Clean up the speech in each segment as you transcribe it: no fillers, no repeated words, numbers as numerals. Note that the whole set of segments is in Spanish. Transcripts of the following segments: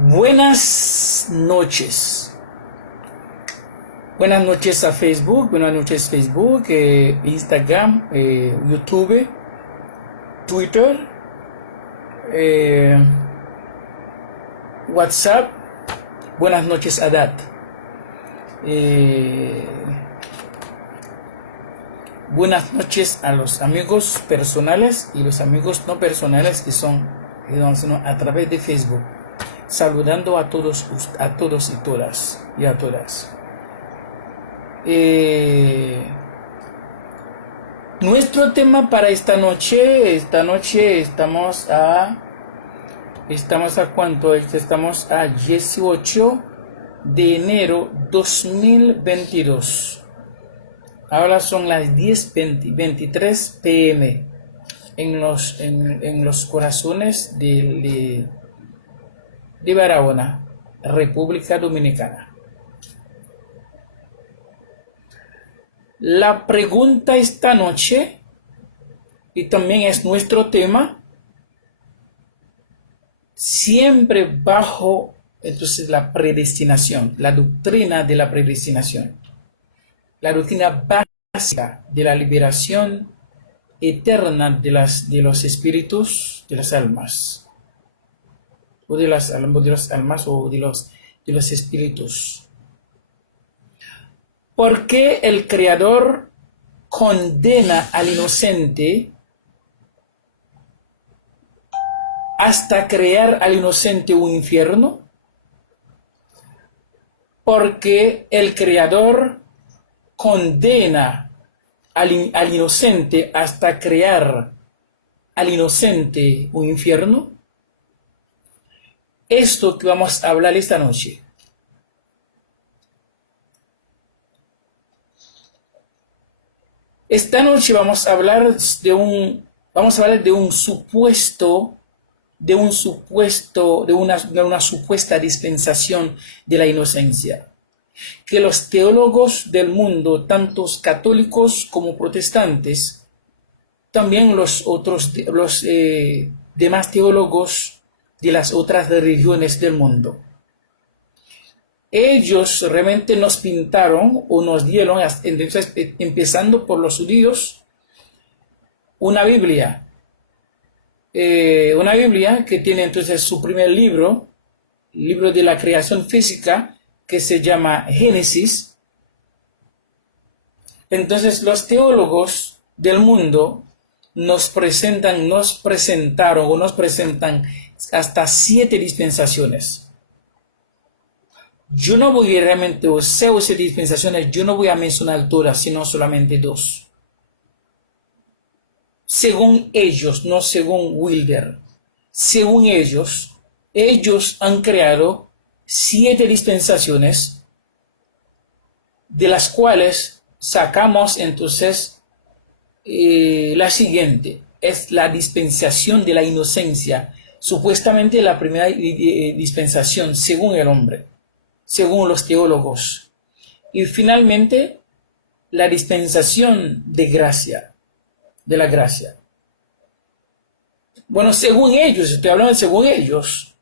Buenas noches. Buenas noches a Facebook, Instagram, YouTube, Twitter, WhatsApp. Buenas noches a Dat. Buenas noches a los amigos personales y los amigos no personales que son a través de Facebook. Saludando a todos y todas y a todas. Nuestro tema para esta noche estamos a ¿cuánto? Estamos a 18 de enero 2022. Ahora son las 10:23 p.m. en los corazones de Barahona, República Dominicana. La pregunta esta noche, y también es nuestro tema, siempre bajo entonces la predestinación, la doctrina de la predestinación, la doctrina básica de la liberación eterna de los espíritus, de las almas. O de las almas o de los espíritus. ¿Por qué el Creador condena al inocente hasta crear al inocente un infierno? Porque el Creador condena al inocente hasta crear al inocente un infierno. Esto que vamos a hablar esta noche. Esta noche vamos a hablar de una supuesta dispensación de la inocencia, que los teólogos del mundo, tantos católicos como protestantes, también los demás teólogos de las otras religiones del mundo, ellos realmente nos pintaron o nos dieron, entonces, empezando por los judíos, una Biblia que tiene entonces su primer libro de la creación física, que se llama Génesis. Entonces los teólogos del mundo nos presentan hasta 7 dispensaciones. Yo no voy realmente, o 7 dispensaciones, yo no voy a mencionar todas, sino solamente 2. Según ellos, no según Wilder. Según ellos han creado 7 dispensaciones, de las cuales sacamos entonces la siguiente. Es la dispensación de la inocencia, supuestamente la primera dispensación según el hombre, según los teólogos, y finalmente la dispensación de la gracia. Bueno, según ellos, estoy hablando según ellos,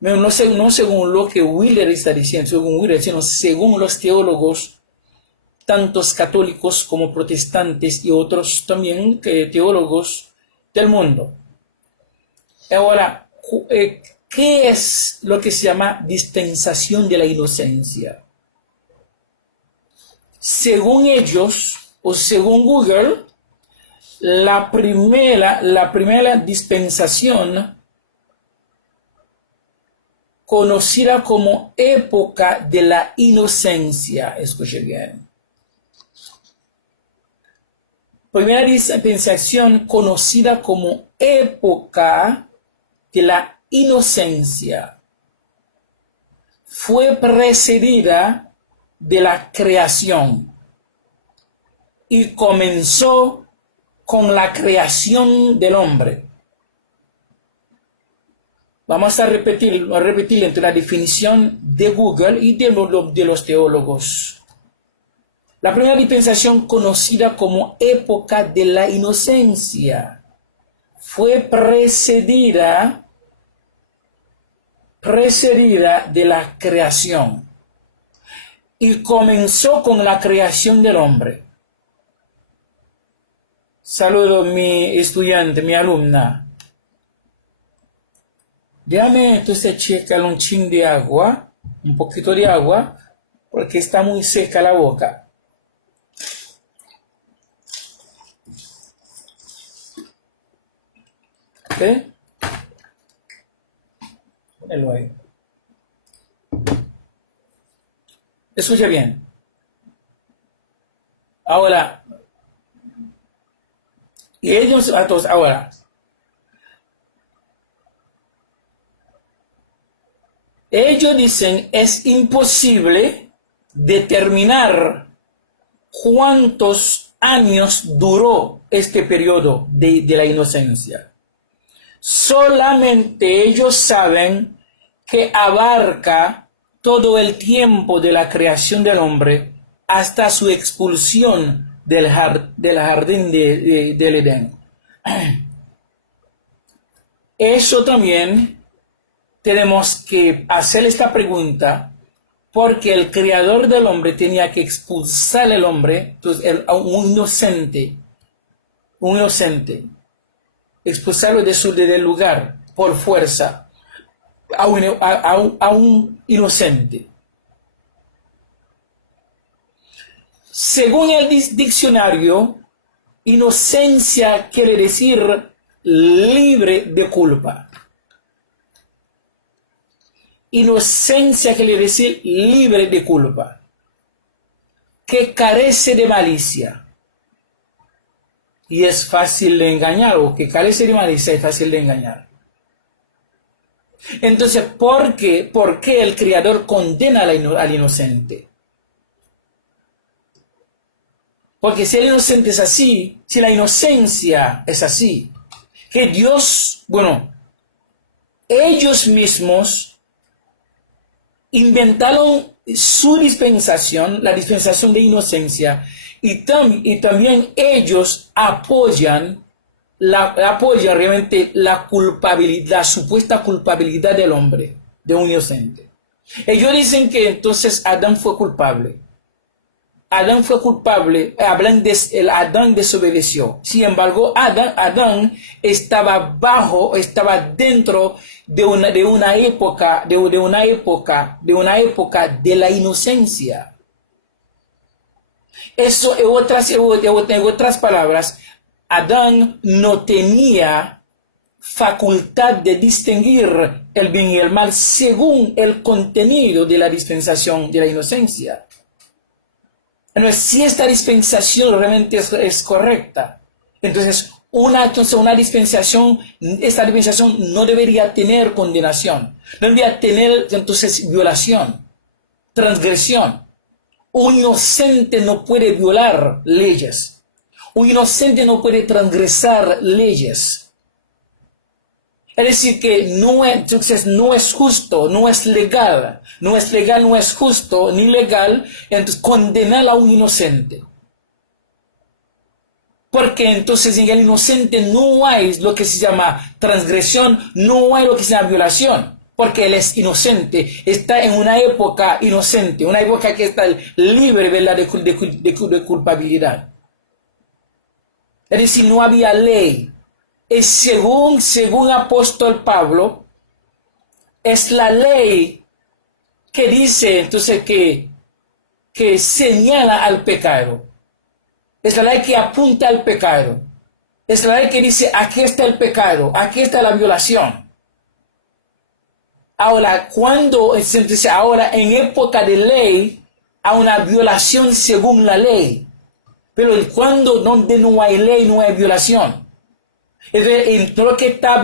no según lo que Wheeler está diciendo, sino según los teólogos, tantos católicos como protestantes y otros también teólogos del mundo. Ahora, ¿qué es lo que se llama dispensación de la inocencia? Según ellos, o según Google, la primera dispensación, conocida como época de la inocencia, escuche bien. Primera dispensación conocida como época de la inocencia fue precedida de la creación y comenzó con la creación del hombre. Vamos a repetir entre la definición de Google y de los teólogos. La primera dispensación, conocida como época de la inocencia, fue precedida precedida de la creación y comenzó con la creación del hombre. Saludo a mi estudiante, mi alumna. Déjame entonces checar un chin de agua, un poquito de agua, porque está muy seca la boca. ¿Ok? Ponelo ahí. Escucha bien. Ahora, ellos dicen es imposible determinar cuántos años duró este periodo de la inocencia. Solamente ellos saben que abarca todo el tiempo de la creación del hombre hasta su expulsión del jardín del Edén. Eso también tenemos que hacer esta pregunta porque el creador del hombre tenía que expulsar al hombre, entonces un inocente, expulsarlo del lugar por fuerza a un inocente. Según el diccionario, inocencia quiere decir libre de culpa. Inocencia quiere decir libre de culpa, que carece de malicia. Y es fácil de engañar, o que carece de malicia es fácil de engañar. Entonces, ¿por qué el Creador condena al inocente? Porque si el inocente es así, si la inocencia es así, que Dios, ellos mismos inventaron su dispensación, la dispensación de inocencia, y también ellos apoyan realmente la culpabilidad, la supuesta culpabilidad del hombre, de un inocente. Ellos dicen que entonces Adán fue culpable. Adán fue culpable, Adán desobedeció. Sin embargo, Adán estaba dentro de una época de la inocencia. Eso, en otras palabras, Adán no tenía facultad de distinguir el bien y el mal según el contenido de la dispensación de la inocencia. Entonces, si esta dispensación realmente es correcta, entonces esta dispensación no debería tener condenación, no debería tener entonces violación, transgresión. Un inocente no puede violar leyes, un inocente no puede transgresar leyes. Es decir, que no es justo, no es legal, no es justo ni legal, entonces condenar a un inocente. Porque entonces en el inocente no hay lo que se llama transgresión, no hay lo que se llama violación. Porque él es inocente, está en una época inocente, una época que está libre de culpabilidad. Es decir, no había ley. Es según apóstol Pablo, es la ley que dice entonces que señala al pecado. Es la ley que apunta al pecado. Es la ley que dice, aquí está el pecado, aquí está la violación. Ahora, ahora en época de ley, hay una violación según la ley. Pero donde no hay ley, no hay violación. En todo lo que está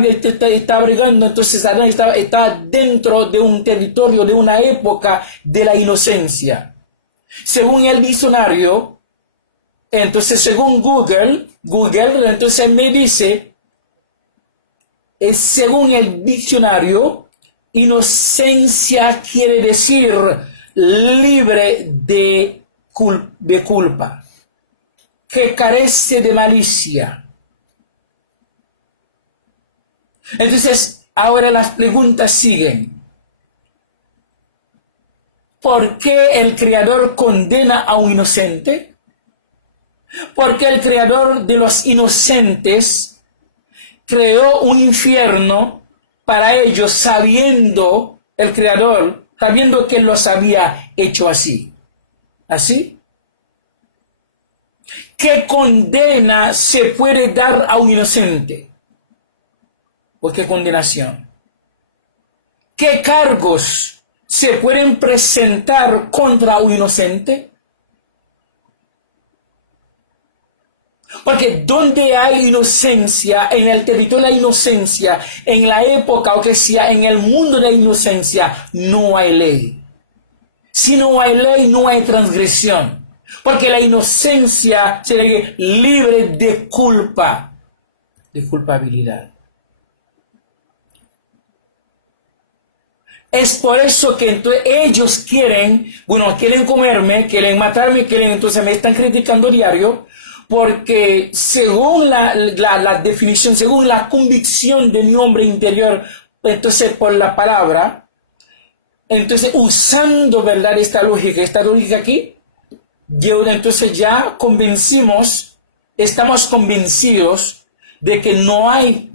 abrigando, entonces Adán está dentro de un territorio, de una época de la inocencia. Según el diccionario, entonces según Google, entonces me dice, según el diccionario, inocencia quiere decir libre de culpa, que carece de malicia. Entonces, ahora las preguntas siguen. ¿Por qué el Creador condena a un inocente? Porque el Creador de los inocentes creó un infierno para ellos sabiendo, el Creador, sabiendo que los había hecho así. ¿Así? ¿Qué condena se puede dar a un inocente? ¿Por qué condenación? ¿Qué cargos se pueden presentar contra un inocente? Porque donde hay inocencia, en el territorio de la inocencia, en la época, o que sea, en el mundo de la inocencia, no hay ley. Si no hay ley, no hay transgresión. Porque la inocencia se libre de culpa, de culpabilidad. Es por eso que entonces ellos quieren comerme, quieren matarme, entonces me están criticando diario, porque según la definición, según la convicción de mi hombre interior, entonces por la palabra, entonces usando, ¿verdad?, esta lógica aquí, entonces ya estamos convencidos de que no hay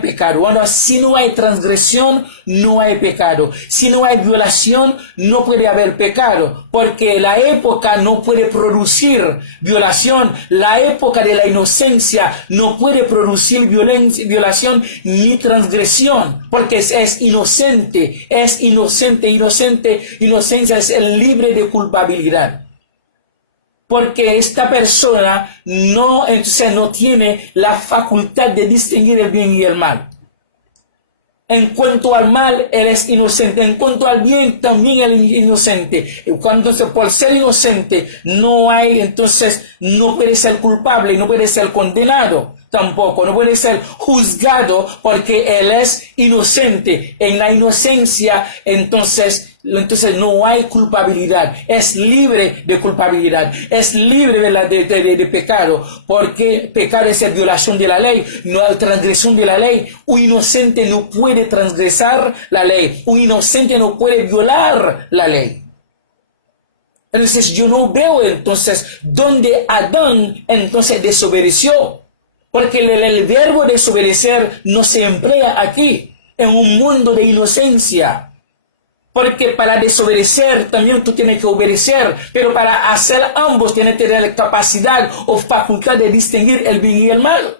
pecado. Bueno, si no hay transgresión, no hay pecado. Si no hay violación, no puede haber pecado, porque la época no puede producir violación. La época de la inocencia no puede producir violación ni transgresión, porque es inocente. Inocencia es el libre de culpabilidad. Porque esta persona no tiene la facultad de distinguir el bien y el mal. En cuanto al mal, él es inocente. En cuanto al bien, también él es inocente. Entonces, por ser inocente, no puede ser culpable, no puede ser condenado. Tampoco, no puede ser juzgado porque él es inocente. En la inocencia, entonces no hay culpabilidad. Es libre de culpabilidad. Es libre de pecado. Porque pecado es la violación de la ley, no la transgresión de la ley. Un inocente no puede transgresar la ley. Un inocente no puede violar la ley. Entonces yo no veo donde Adán desobedeció. Porque el verbo desobedecer no se emplea aquí, en un mundo de inocencia. Porque para desobedecer también tú tienes que obedecer, pero para hacer ambos tienes que tener la capacidad o facultad de distinguir el bien y el mal.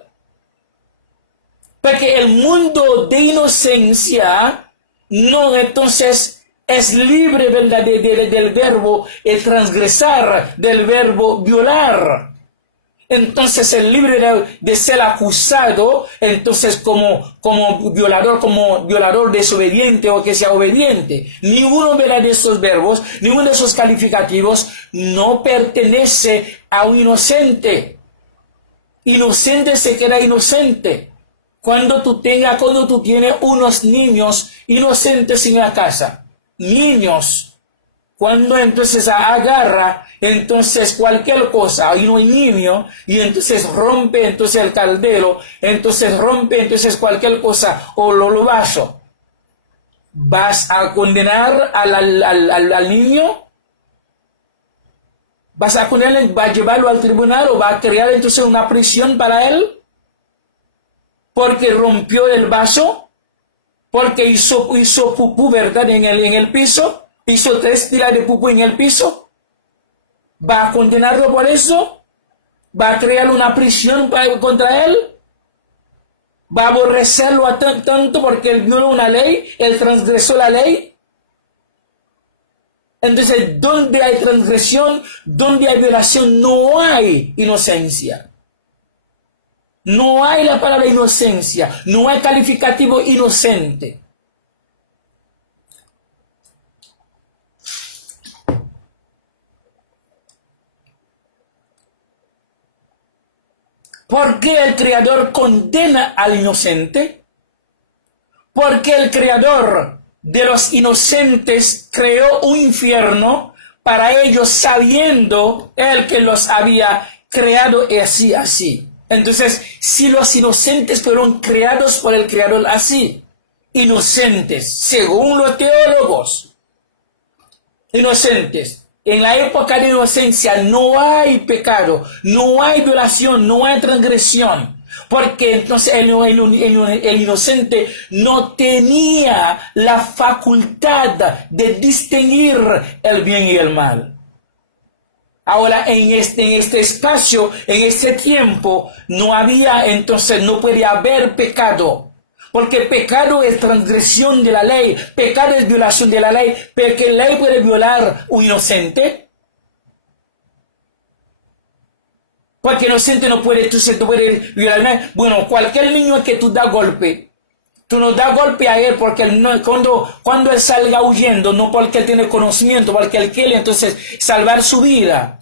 Porque el mundo de inocencia no es libre, ¿verdad?, del verbo el transgresar, del verbo violar. Entonces el libre de ser acusado, como violador desobediente o que sea obediente. Ninguno de esos verbos, ninguno de esos calificativos no pertenece a un inocente. Inocente se queda inocente. Cuando tú tienes unos niños inocentes en la casa, niños, cuando agarra cualquier cosa, y no hay niño, y rompe el caldero, rompe cualquier cosa, o lo vaso. ¿Vas a condenar al niño? ¿Vas a condenarlo, va a llevarlo al tribunal, o va a crear una prisión para él? Porque rompió el vaso, porque hizo pupú, ¿verdad?, en el piso, hizo 3 pilas de pupú en el piso. ¿Va a condenarlo por eso? ¿Va a crear una prisión contra él? ¿Va a aborrecerlo tanto porque él violó una ley? ¿Él transgresó la ley? Entonces, donde hay transgresión, donde hay violación, no hay inocencia. No hay la palabra inocencia. No hay calificativo inocente. ¿Por qué el Creador condena al inocente? Porque el Creador de los inocentes creó un infierno para ellos, sabiendo Él que los había creado así. Entonces, si los inocentes fueron creados por el Creador así, inocentes, según los teólogos, inocentes. En la época de inocencia no hay pecado, no hay violación, no hay transgresión. Porque entonces el inocente no tenía la facultad de distinguir el bien y el mal. Ahora, en este espacio, en este tiempo, no había, entonces no podía haber pecado. Porque pecado es transgresión de la ley, pecado es violación de la ley, pero ¿qué ley puede violar un inocente? Porque inocente no puede, entonces no puede violar nada. Bueno, cualquier niño que tú das golpe, tú no das golpe a él porque él no, cuando él salga huyendo, no porque él tiene conocimiento, porque él quiere entonces salvar su vida.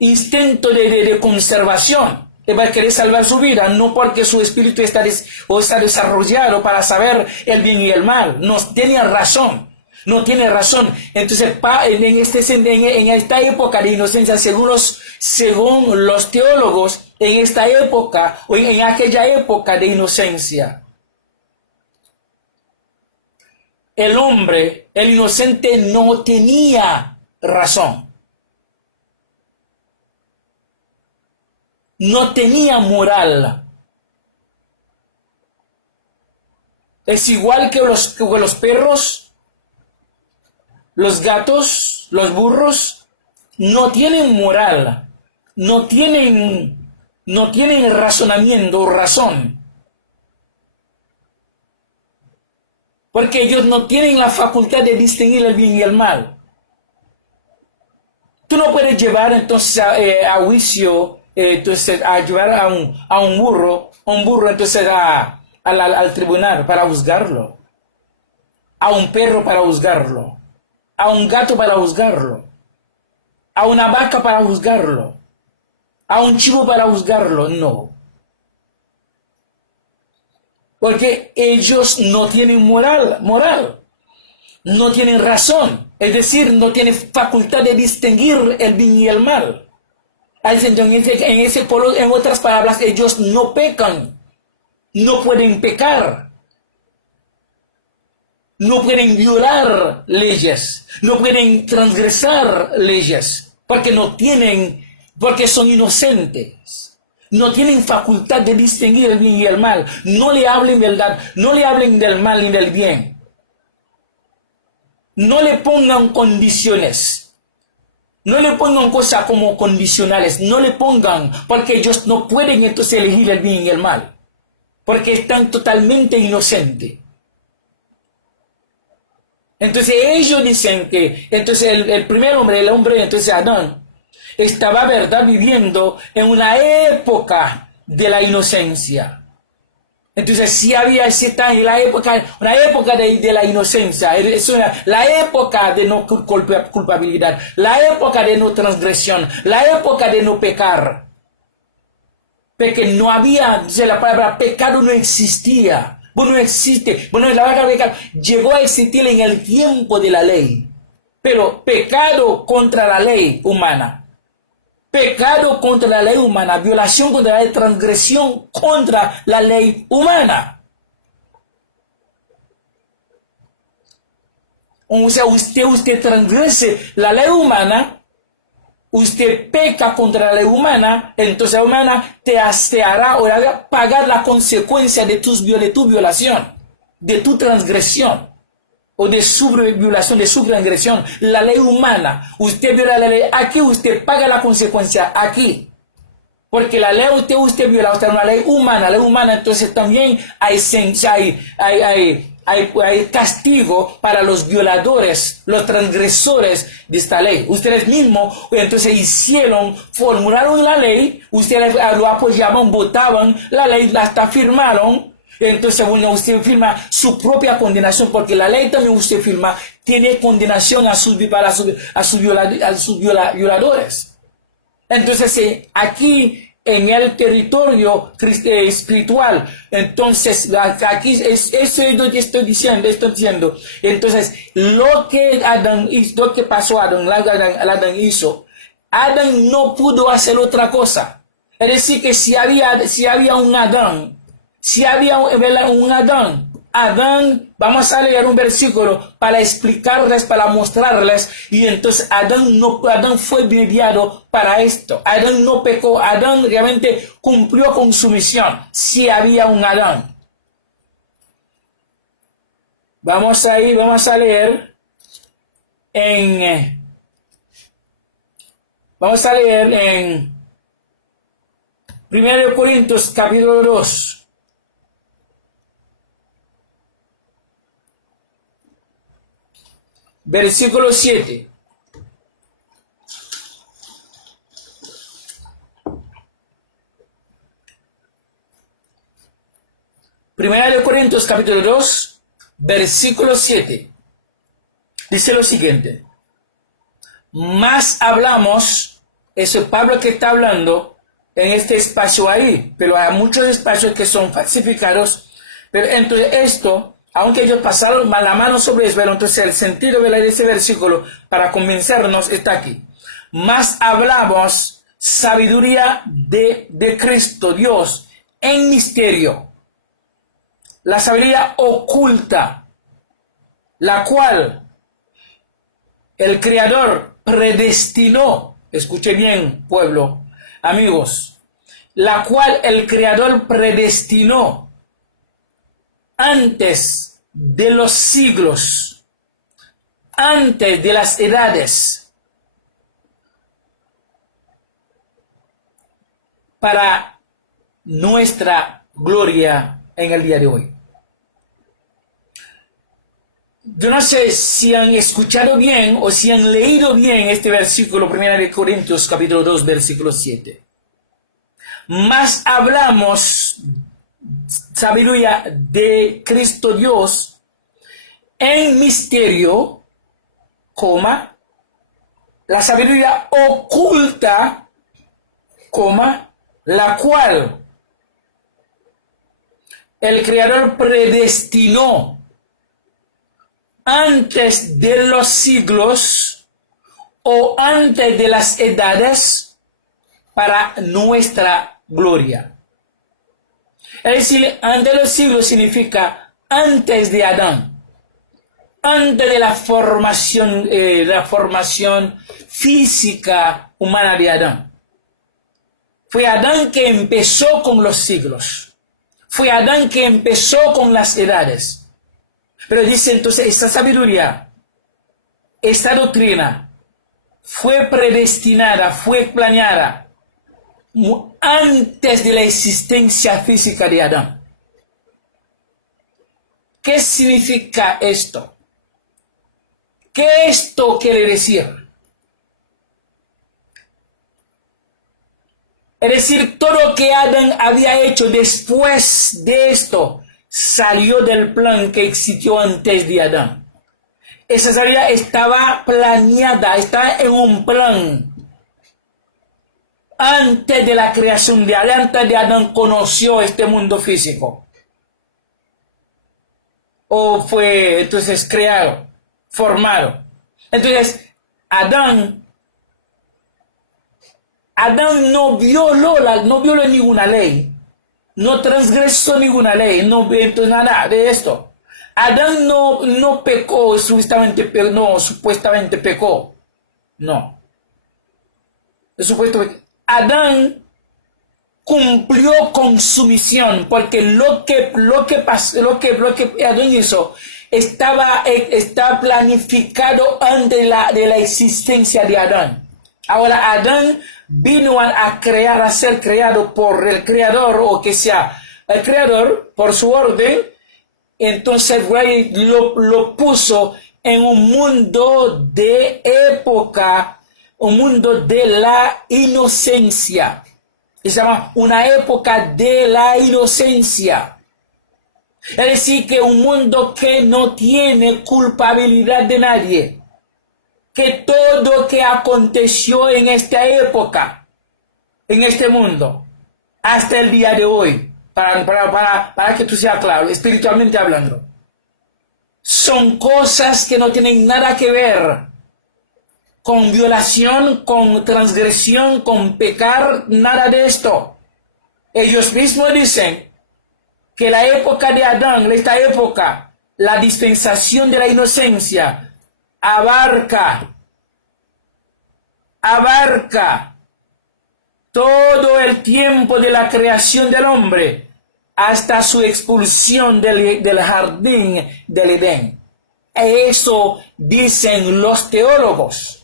Instinto de conservación. Él va a querer salvar su vida, no porque su espíritu está desarrollado para saber el bien y el mal. No tiene razón. No tiene razón. Entonces, en esta época de inocencia, según los teólogos, en esta época, o en aquella época de inocencia, el hombre, el inocente, no tenía razón. No tenía moral. Es igual que los perros, los gatos, los burros, no tienen moral, no tienen razonamiento o razón. Porque ellos no tienen la facultad de distinguir el bien y el mal. Tú no puedes llevar entonces a juicio, entonces a llevar a un burro entonces al tribunal para juzgarlo, a un perro para juzgarlo, a un gato para juzgarlo, a una vaca para juzgarlo, a un chivo para juzgarlo, no. Porque ellos no tienen moral, no tienen razón, es decir, no tienen facultad de distinguir el bien y el mal. En otras palabras, ellos no pecan, no pueden pecar, no pueden violar leyes, no pueden transgresar leyes, porque son inocentes, no tienen facultad de distinguir el bien y el mal. No le hablen verdad, no le hablen del mal ni del bien, no le pongan condiciones. No le pongan cosas como condicionales, no le pongan, porque ellos no pueden entonces elegir el bien y el mal, porque están totalmente inocentes. Entonces ellos dicen que entonces el primer hombre, el hombre entonces Adán, estaba, ¿verdad?, viviendo en una época de la inocencia. Entonces si está en una época de la inocencia, la época de no culpabilidad, la época de no transgresión, la época de no pecar. Porque no había, la palabra pecado no existía, bueno, no existe, bueno, la palabra pecado llegó a existir en el tiempo de la ley, pero pecado contra la ley humana. Pecado contra la ley humana, violación contra la ley, transgresión contra la ley humana. O sea, usted transgrese la ley humana, usted peca contra la ley humana, entonces la humana te hará pagar la consecuencia de tu violación, de tu transgresión, o de su violación, de su transgresión. La ley humana, usted viola la ley aquí, usted paga la consecuencia aquí. Porque la ley usted viola, usted una ley humana, entonces también hay castigo para los violadores, los transgresores de esta ley. Ustedes mismos entonces formularon la ley, ustedes lo apoyaban, votaban la ley, hasta firmaron. Entonces, bueno, usted firma su propia condenación, porque la ley también usted firma, tiene condenación a sus violadores. Entonces, aquí en el territorio espiritual, entonces, aquí eso es lo que estoy diciendo. Entonces, lo que pasó a Adán hizo, Adán no pudo hacer otra cosa. Es decir, que si había un Adán, Adán, vamos a leer un versículo para explicarles, para mostrarles, y entonces Adán fue mediado para esto. Adán no pecó, Adán realmente cumplió con su misión, si había un Adán. Vamos a leer en 1 Corintios capítulo 2. Versículo 7. Primera de Corintios capítulo 2, versículo 7. Dice lo siguiente. Más hablamos, eso es Pablo que está hablando en este espacio ahí, pero hay muchos espacios que son falsificados, pero entonces esto, aunque ellos pasaron la mano sobre eso, entonces el sentido de ese versículo para convencernos está aquí. Más hablamos sabiduría de Cristo Dios en misterio, la sabiduría oculta, la cual el Creador predestinó, escuche bien, pueblo, amigos, la cual el Creador predestinó antes de los siglos, antes de las edades, para nuestra gloria en el día de hoy. Yo no sé si han escuchado bien o si han leído bien este versículo 1 de Corintios capítulo 2 versículo 7. Más hablamos sabiduría de Cristo Dios en misterio, coma, la sabiduría oculta, coma, la cual el Creador predestinó antes de los siglos o antes de las edades para nuestra gloria. Es decir, antes de los siglos significa antes de Adán, antes de la formación física humana de Adán. Fue Adán que empezó con los siglos. Fue Adán que empezó con las edades. Pero dice entonces, esta sabiduría, esta doctrina, fue predestinada, fue planeada antes de la existencia física de Adán. ¿Qué significa esto? ¿Qué esto quiere decir? Es decir, todo lo que Adán había hecho después de esto salió del plan que existió antes de Adán. Esa salida estaba planeada, estaba en un plan. Antes de la creación de Adán, antes de Adán conoció este mundo físico. O fue entonces creado, formado. Entonces, Adán no violó ninguna ley. No transgresó ninguna ley, no entonces nada de esto. Adán no pecó, supuestamente pecó. No. Supuestamente. Adán cumplió con su misión, porque lo que Adán hizo está planificado antes de la existencia de Adán. Ahora Adán vino a ser creado por el Creador, o que sea el Creador por su orden. Entonces lo puso en un mundo de época, un mundo de la inocencia. Se llama una época de la inocencia. Es decir, que un mundo que no tiene culpabilidad de nadie. Que todo lo que aconteció en esta época, en este mundo, hasta el día de hoy, para que tú seas claro, espiritualmente hablando, son cosas que no tienen nada que ver con violación, con transgresión, con pecar, nada de esto. Ellos mismos dicen que la época de Adán, esta época, la dispensación de la inocencia, abarca todo el tiempo de la creación del hombre hasta su expulsión del jardín del Edén. Eso dicen los teólogos.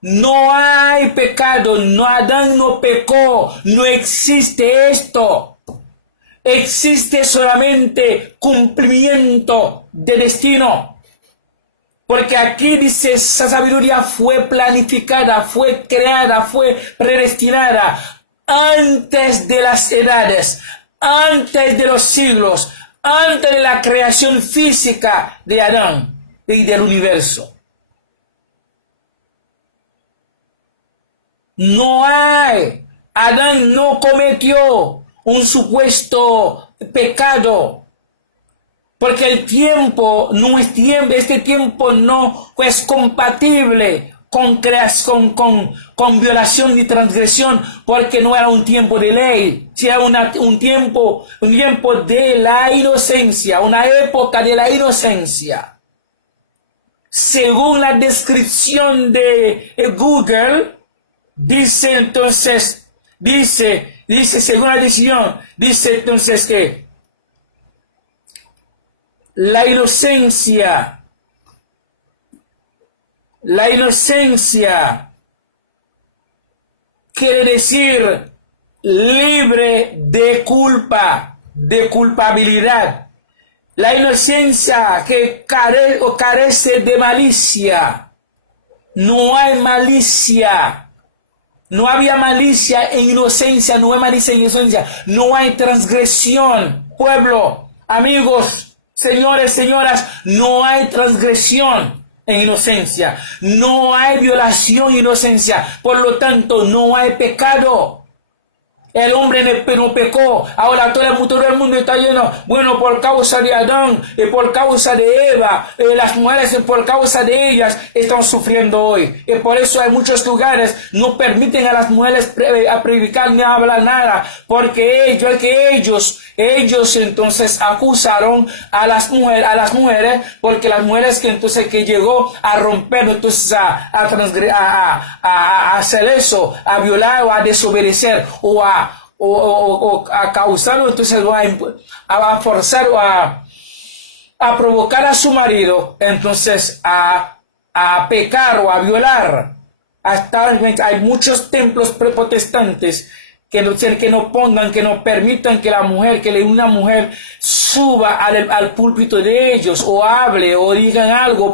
No hay pecado, no, Adán no pecó, no existe esto. Existe solamente cumplimiento de destino. Porque aquí dice, esa sabiduría fue planificada, fue creada, fue predestinada antes de las edades, antes de los siglos, antes de la creación física de Adán y del universo. No hay, Adán no cometió un supuesto pecado. Porque el tiempo no es tiempo, este tiempo no es compatible con violación y transgresión, porque no era un tiempo de ley, sino un tiempo de la inocencia, una época de la inocencia. Según la descripción de Google, dice entonces, según la descripción, dice entonces que la inocencia quiere decir libre de culpa, de culpabilidad. La inocencia que carece de malicia. No hay malicia. No había malicia en inocencia, no hay malicia en inocencia. No hay transgresión. Pueblo, amigos, señores, señoras, no hay transgresión en inocencia, no hay violación en inocencia, por lo tanto no hay pecado. El hombre no pecó, ahora todo el mundo está lleno, bueno, por causa de Adán, por causa de Eva, las mujeres por causa de ellas están sufriendo hoy. Y por eso hay muchos lugares no permiten a las mujeres a predicar ni a hablar nada, porque ellos entonces acusaron a las mujeres, porque las mujeres que llegó a romper, entonces a hacer eso, a violar o a desobedecer o a causarlo, entonces a forzar o a provocar a su marido, entonces a pecar o a violar. Hay muchos templos protestantes que no permitan que una mujer suba al púlpito de ellos, o hable, o digan algo, o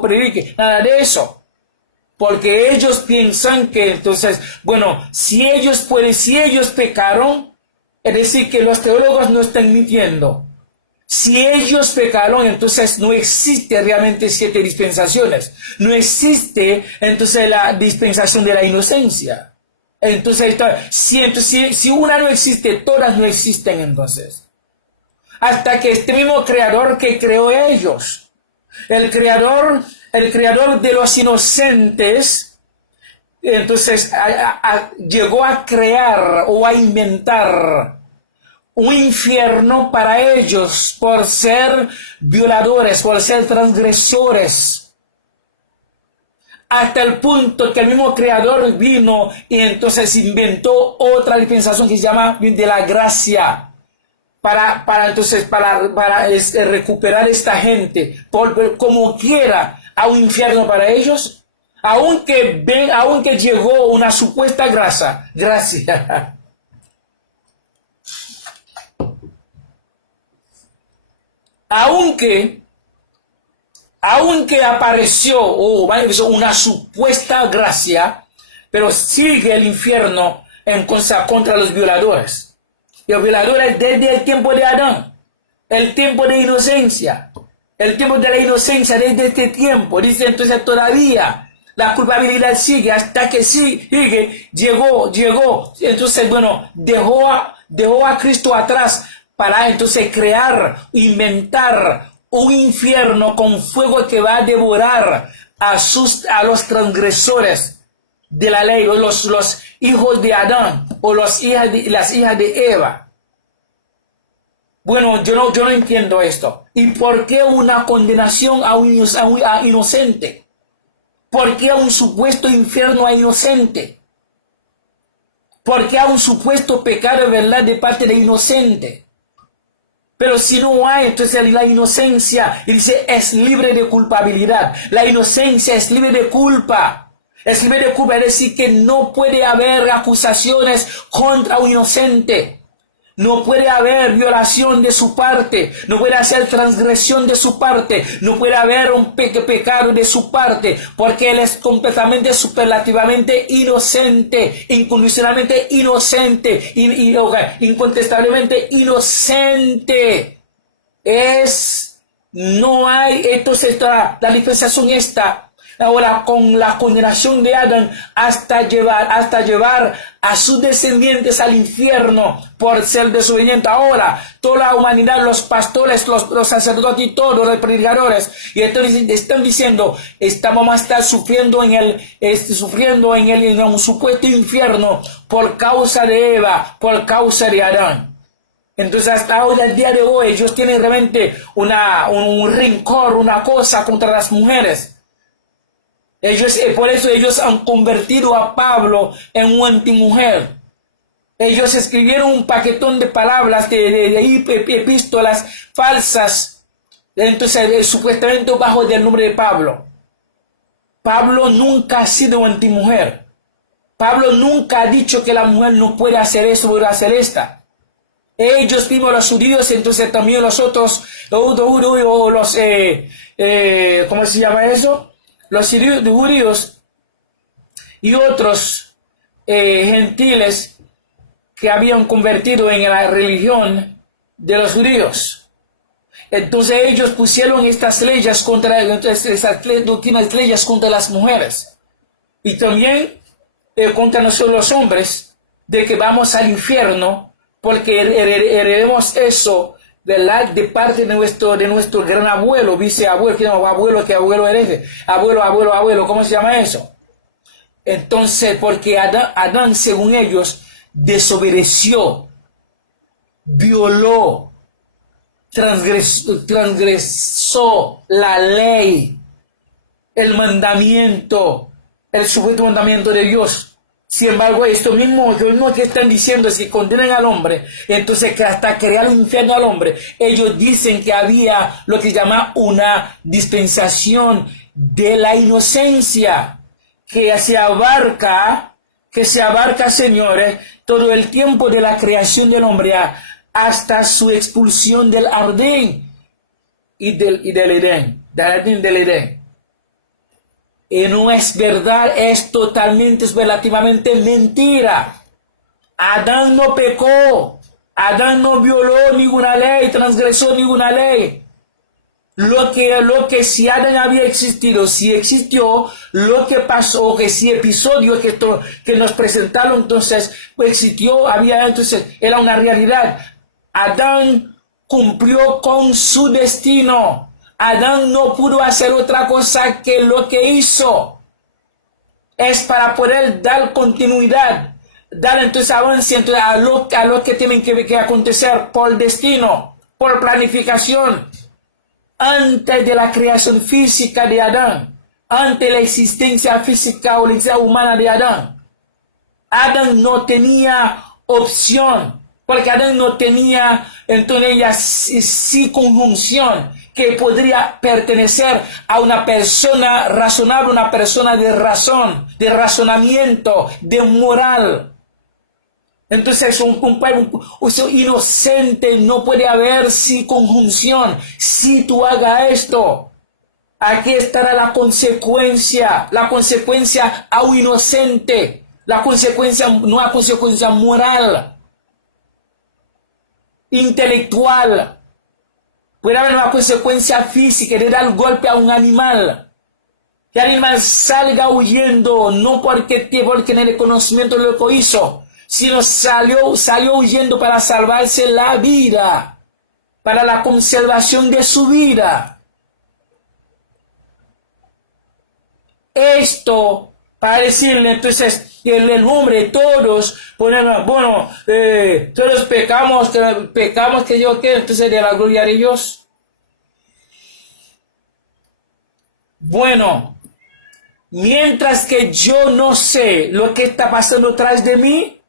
predique, nada de eso. Porque ellos piensan que entonces, bueno, si ellos pecaron, es decir, que los teólogos no están mintiendo. Si ellos pecaron, entonces no existe realmente 7 dispensaciones. No existe entonces la dispensación de la inocencia. Entonces, si una no existe, todas no existen entonces. Hasta que este mismo creador que creó ellos, el creador de los inocentes, entonces llegó a crear o a inventar un infierno para ellos por ser violadores, por ser transgresores. Hasta el punto que el mismo creador vino y entonces inventó otra dispensación que se llama de la gracia. Para recuperar esta gente, como quiera, a un infierno para ellos, aunque llegó una supuesta gracia, aunque apareció una supuesta gracia, pero sigue el infierno contra los violadores. Y los violadores desde el tiempo de Adán, el tiempo de inocencia, el tiempo de la inocencia desde este tiempo. Dice entonces todavía la culpabilidad sigue hasta que llegó. Entonces, bueno, dejó a Cristo atrás para entonces inventar un infierno con fuego que va a devorar a los transgresores de la ley, los hijos de Adán. o las hijas de Eva. Bueno, yo no entiendo esto. ¿Y por qué una condenación a inocente? ¿Por qué a un supuesto infierno a inocente? ¿Por qué a un supuesto pecado de verdad de parte de inocente? Pero si no hay, entonces la inocencia, y dice, es libre de culpabilidad. La inocencia es libre de culpa. Es libre de culpa, es decir, que no puede haber acusaciones contra un inocente. No puede haber violación de su parte, no puede hacer transgresión de su parte, no puede haber un pecado de su parte, porque él es completamente, superlativamente inocente, incondicionalmente inocente, incontestablemente inocente. No hay, entonces la dispensación está ahora con la condenación de Adán hasta llevar a sus descendientes al infierno por ser desobediente. Ahora, toda la humanidad, los pastores, los sacerdotes y todos los predicadores, y están diciendo, vamos a estar sufriendo en un supuesto infierno por causa de Eva, por causa de Adán. Entonces hasta ahora, el día de hoy, ellos tienen realmente un rencor, una cosa contra las mujeres. Por eso ellos han convertido a Pablo en un antimujer. Ellos escribieron un paquetón de palabras, de epístolas falsas, entonces supuestamente bajo el nombre de Pablo. Pablo nunca ha sido antimujer. Pablo nunca ha dicho que la mujer no puede hacer eso, puede hacer esta. Ellos mismos, los judíos, entonces también los otros, ¿cómo se llama eso? Los judíos y otros gentiles que habían convertido en la religión de los judíos. Entonces ellos pusieron estas leyes contra las mujeres. Y también contra nosotros los hombres, de que vamos al infierno porque heredemos eso de parte de nuestro gran abuelo, abuelo herede, abuelo, ¿cómo se llama eso? Entonces, porque Adán, según ellos, desobedeció, violó, transgresó la ley, el mandamiento, el supuesto mandamiento de Dios. Sin embargo, esto mismo que están diciendo es que condenan al hombre, entonces que hasta crear un infierno al hombre. Ellos dicen que había lo que se llama una dispensación de la inocencia, que se abarca, señores, todo el tiempo de la creación del hombre hasta su expulsión del jardín y del Edén. Y no es verdad, es totalmente, es relativamente mentira. Adán no pecó, Adán no violó ninguna ley, transgresó ninguna ley. Lo que si Adán había existido, si existió, lo que pasó, que si episodio que nos presentaron, entonces existió, entonces era una realidad. Adán cumplió con su destino. Adán no pudo hacer otra cosa que lo que hizo. Es para poder dar continuidad, dar entonces avance a lo que tienen que acontecer por destino, por planificación. Antes de la creación física de Adán, antes de la existencia física o la existencia humana de Adán, Adán no tenía opción, porque Adán no tenía entonces ella sí conjunción que podría pertenecer a una persona razonable, una persona de razón, de razonamiento, de moral. Entonces un inocente no puede haber sí conjunción. Si tú hagas esto, aquí estará la consecuencia a un inocente, la consecuencia, no la consecuencia moral, intelectual. Puede haber una consecuencia física de dar golpe a un animal. Que el animal salga huyendo, no porque en el conocimiento de lo que hizo, sino salió huyendo para salvarse la vida, para la conservación de su vida. Esto para decirle entonces el nombre de todos, poner, bueno, todos pecamos que yo quiero, entonces de la gloria de Dios. Bueno, mientras que yo no sé lo que está pasando tras de mí,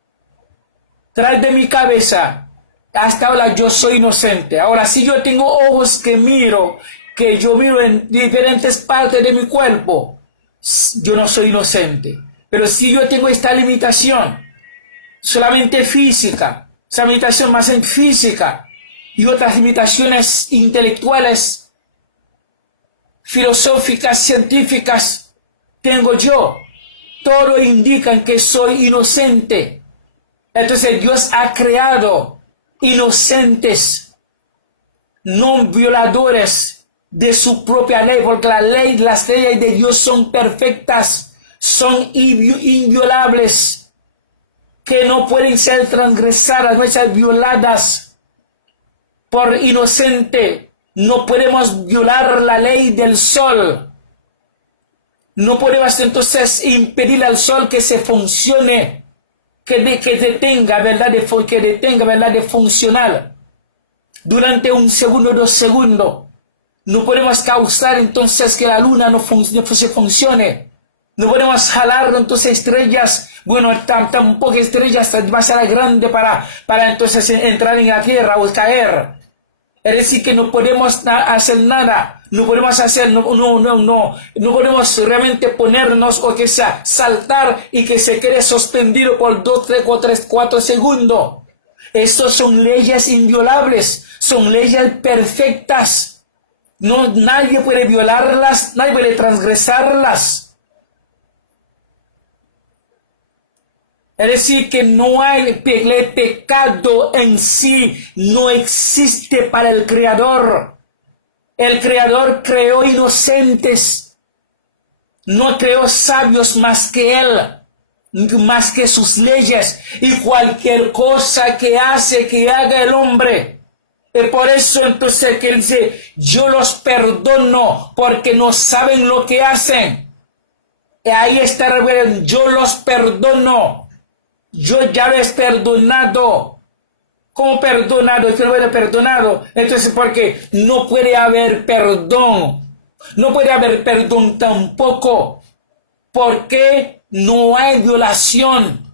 tras de mi cabeza, hasta ahora yo soy inocente. Ahora, si yo tengo ojos que yo miro en diferentes partes de mi cuerpo, yo no soy inocente. Pero si yo tengo esta limitación, solamente física, esa limitación más en física, y otras limitaciones intelectuales, filosóficas, científicas, tengo yo, todo indica que soy inocente. Entonces Dios ha creado inocentes, no violadores de su propia ley, porque las leyes de Dios son perfectas, son inviolables, que no pueden ser transgresadas, no pueden ser violadas por inocente. No podemos violar la ley del sol. No podemos entonces impedir al sol que se funcione, que detenga, ¿verdad? Que detenga, ¿verdad? De funcionar durante 1 segundo, 2 segundos. No podemos causar entonces que la luna no se funcione. No podemos jalar entonces estrellas, bueno, tan pocas estrellas demasiado grande para entonces entrar en la tierra o caer. Es decir, que no podemos hacer nada, no podemos hacer, no podemos realmente ponernos o que sea saltar y que se quede suspendido por 2, 3, 4 segundos. Estas son leyes inviolables, son leyes perfectas. No, nadie puede violarlas, nadie puede transgresarlas. Es decir, que no hay el pecado en sí, no existe para el Creador. El Creador creó inocentes, no creó sabios más que Él, más que sus leyes y cualquier cosa que haga el hombre. Y por eso entonces que Él dice, yo los perdono porque no saben lo que hacen. Y ahí está, yo los perdono. Yo ya lo he perdonado. ¿Cómo perdonado? Es que lo he perdonado. Entonces, porque no puede haber perdón. No puede haber perdón tampoco. Porque no hay violación.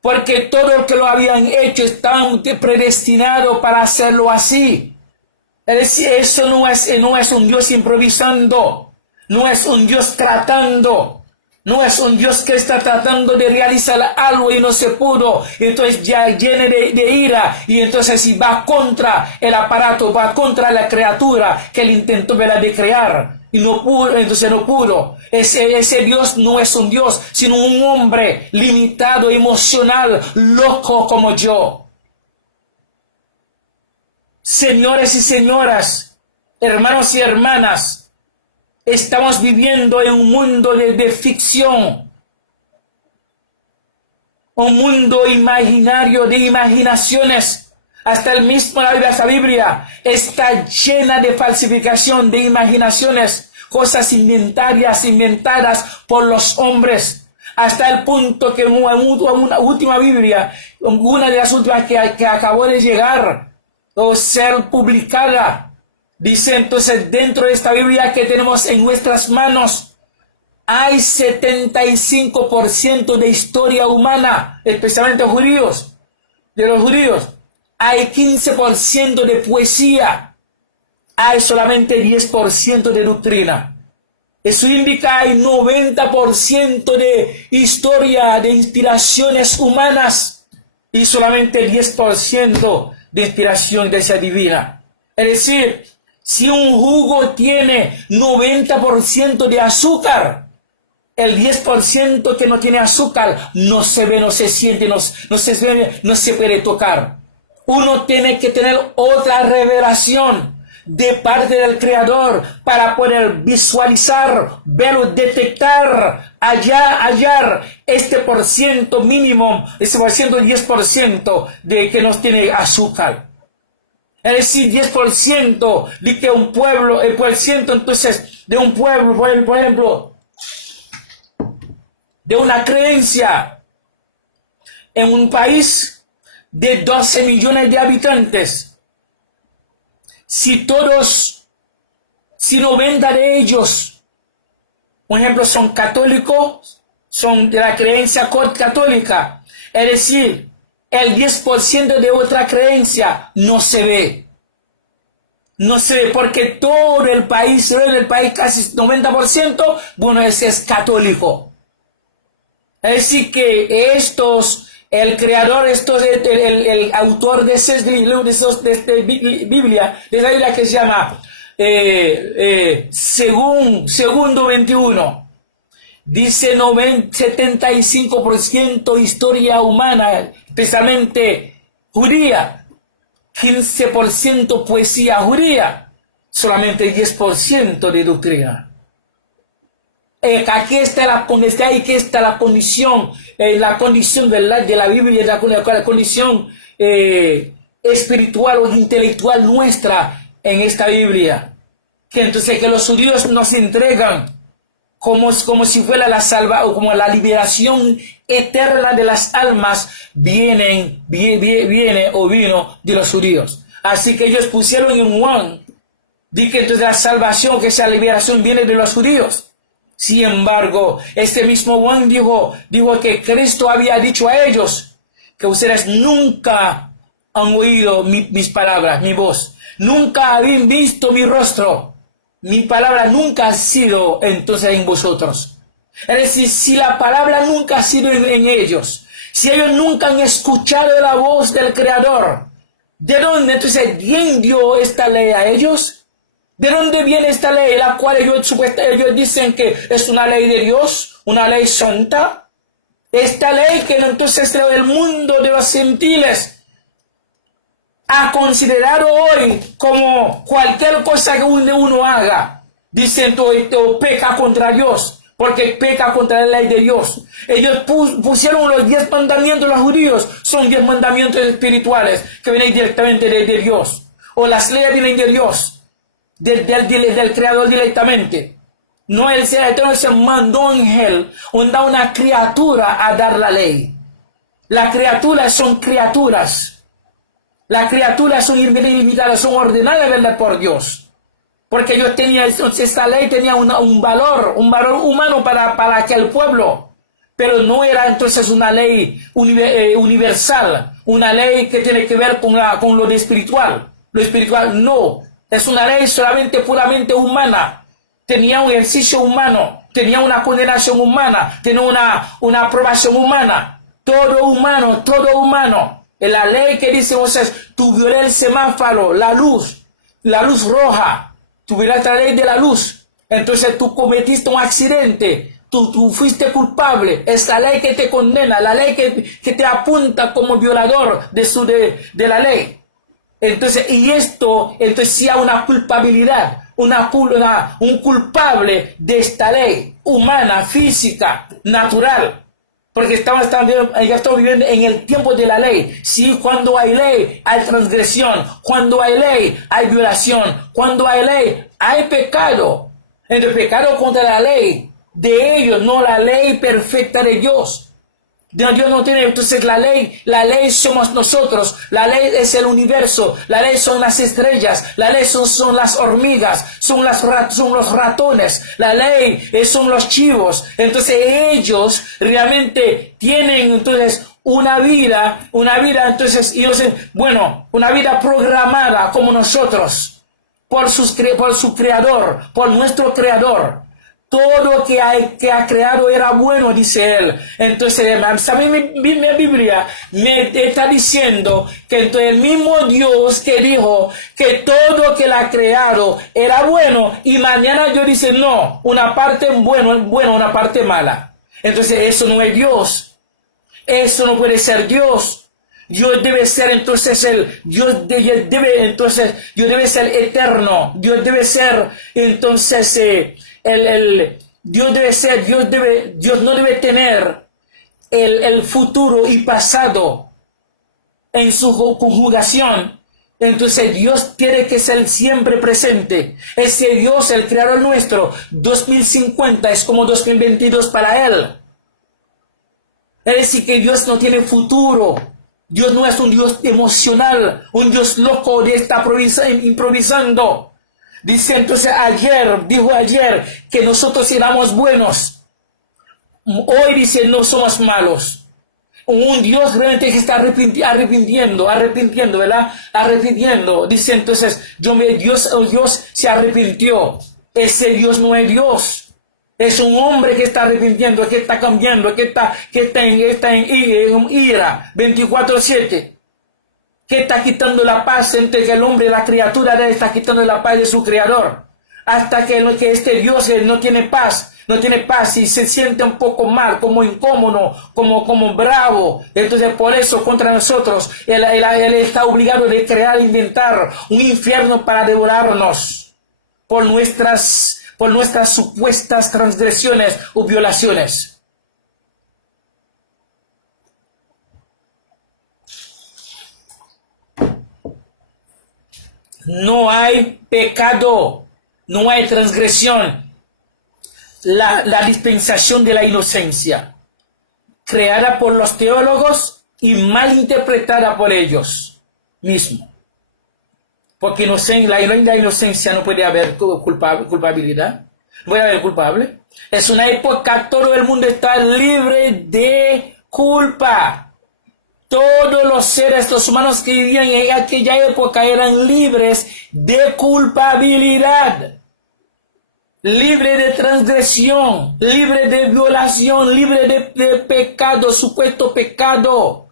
Porque todo lo que lo habían hecho estaban predestinados para hacerlo así. Es decir, eso no es un Dios improvisando. No es un Dios tratando. No es un Dios que está tratando de realizar algo y no se pudo. Entonces ya lleno de ira. Y entonces si va contra el aparato, va contra la criatura que él intentó de crear. Y no pudo, entonces no pudo. Ese Dios no es un Dios, sino un hombre limitado, emocional, loco como yo. Señores y señoras, hermanos y hermanas, estamos viviendo en un mundo de ficción, un mundo imaginario de imaginaciones. Hasta el mismo la Biblia está llena de falsificación, de imaginaciones, cosas inventadas por los hombres. Hasta el punto que una última Biblia, una de las últimas que acabó de llegar o ser publicada, dice entonces dentro de esta Biblia que tenemos en nuestras manos, hay 75% de historia humana, especialmente de los judíos. Hay 15% de poesía, hay solamente 10% de doctrina. Eso indica hay 90% de historia, de inspiraciones humanas y solamente 10% de inspiración de esa divina. Es decir, si un jugo tiene 90% de azúcar, el 10% que no tiene azúcar no se ve, no se siente, no se puede tocar. Uno tiene que tener otra revelación de parte del Creador para poder visualizar, verlo, detectar, hallar este por ciento mínimo, ese por ciento, 10% de que no tiene azúcar. Es decir, 10% de que un pueblo, el por ciento entonces de un pueblo, por ejemplo, de una creencia en un país de 12 millones de habitantes. Si 90 de ellos, por ejemplo, son católicos, son de la creencia católica, es decir, el 10% de otra creencia no se ve. No se ve porque todo el país casi 90%, bueno, ese es católico. Es decir que el creador, el autor de esta Biblia, de la Biblia que se llama Segundo 21, dice 75% historia humana, especialmente judía, 15% poesía judía, solamente 10% de doctrina. Aquí está la condición, de la Biblia, la condición espiritual o intelectual nuestra en esta Biblia. Que entonces que los judíos nos entregan como si fuera como la liberación eterna de las almas viene o vino de los judíos. Así que ellos pusieron en Juan, di que entonces la salvación, que esa liberación viene de los judíos. Sin embargo, este mismo Juan dijo que Cristo había dicho a ellos que ustedes nunca han oído mis palabras, mi voz, nunca habían visto mi rostro. Mi palabra nunca ha sido entonces en vosotros. Es decir, si la palabra nunca ha sido en ellos, si ellos nunca han escuchado la voz del Creador, ¿de dónde entonces quién dio esta ley a ellos? ¿De dónde viene esta ley, la cual ellos dicen que es una ley de Dios, una ley santa? Esta ley que entonces el mundo de los gentiles ha considerado hoy como cualquier cosa que uno haga, dicen todo peca contra Dios, porque peca contra la ley de Dios. Ellos pusieron los 10 mandamientos, los judíos son 10 mandamientos espirituales que vienen directamente de Dios, o las leyes vienen de Dios, del Creador directamente. No el ser eterno se mandó ángel, una criatura a dar la ley. Las criaturas son criaturas. Las criaturas son ilimitadas, son ordenadas, ¿verdad?, por Dios. Porque Dios tenía, esta ley tenía un valor humano para aquel pueblo. Pero no era entonces una ley universal, una ley que tiene que ver con lo espiritual. Lo espiritual no, es una ley solamente puramente humana. Tenía un ejercicio humano, tenía una condenación humana, tenía una aprobación humana. Todo humano. La ley que dice, tú violas el semáforo, la luz roja, tú violas la ley de la luz, entonces tú cometiste un accidente, tú fuiste culpable, es la ley que te condena, la ley que te apunta como violador de la ley. Entonces sí hay una culpabilidad, un culpable de esta ley humana, física, natural. Porque estamos viviendo en el tiempo de la ley. Sí, cuando hay ley, hay transgresión. Cuando hay ley, hay violación. Cuando hay ley, hay pecado. El pecado contra la ley de ellos, no la ley perfecta de Dios. Dios no tiene, entonces la ley somos nosotros, la ley es el universo, la ley son las estrellas, la ley son las hormigas, son los ratones, la ley son los chivos. Entonces ellos realmente tienen entonces una vida entonces, una vida programada como nosotros, por su creador, por nuestro creador. Todo lo que ha creado era bueno, dice él. Entonces, mi Biblia me está diciendo que entonces el mismo Dios que dijo que todo lo que él ha creado era bueno, y mañana Dios dice, no, una parte buena, una parte mala. Entonces, eso no es Dios. Eso no puede ser Dios. Dios debe ser entonces Dios debe ser eterno. Dios debe ser entonces Dios no debe tener el futuro y pasado en su conjugación. Entonces Dios tiene que ser siempre presente. Ese Dios, el creador nuestro, 2050 es como 2022 para él. Es decir, que Dios no tiene futuro. Dios no es un Dios emocional, un Dios loco de estar improvisando. Dice entonces dijo ayer que nosotros éramos buenos. Hoy dice no somos malos. Un Dios realmente que está arrepintiendo, ¿verdad? Arrepintiendo. Dice entonces, Dios se arrepintió. Ese Dios no es Dios. Es un hombre que está arrepintiendo, que está cambiando, que está en ira 24/7. Que está quitando la paz entre que el hombre y la criatura de él está quitando la paz de su creador. Hasta que este Dios no tiene paz y se siente un poco mal, como incómodo, como bravo. Entonces por eso contra nosotros él está obligado de inventar un infierno para devorarnos por nuestras supuestas transgresiones o violaciones. No hay pecado, no hay transgresión. La dispensación de la inocencia, creada por los teólogos y mal interpretada por ellos mismos. Porque la inocencia no puede haber culpabilidad, no puede haber culpable. Es una época, todo el mundo está libre de culpa. Todos los seres, los humanos que vivían en aquella época eran libres de culpabilidad, libre de transgresión, libre de violación, libre de pecado, supuesto pecado.